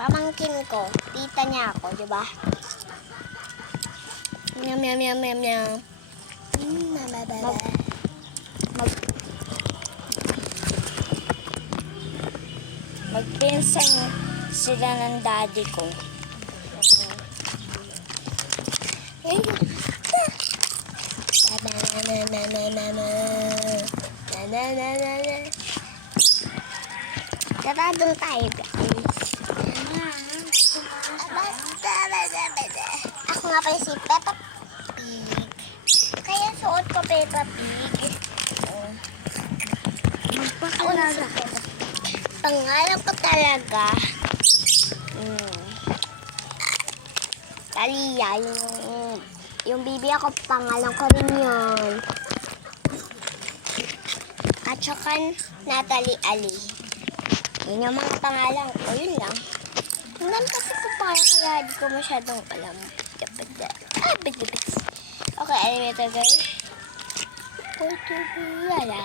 Pamangkin ko. Tita niya ako, di ba? Nyam, nyam, nyam, nyam, nyam. Magpinsan sila ng daddy ko. Tara, doon tayo, guys. Ako nga pala si Peppa Pig. Kaya suot ko Peppa Pig. Magpakilala. Pangalan ko talaga. Talia, yung bibi ako, pangalan ko rin yun. At saka Natalie Ali. Yun yung mga pangalan ko, yun lang. Tingnan kasi ko pa, kaya di ko masyadong alam. Okay, animator guys. Wala.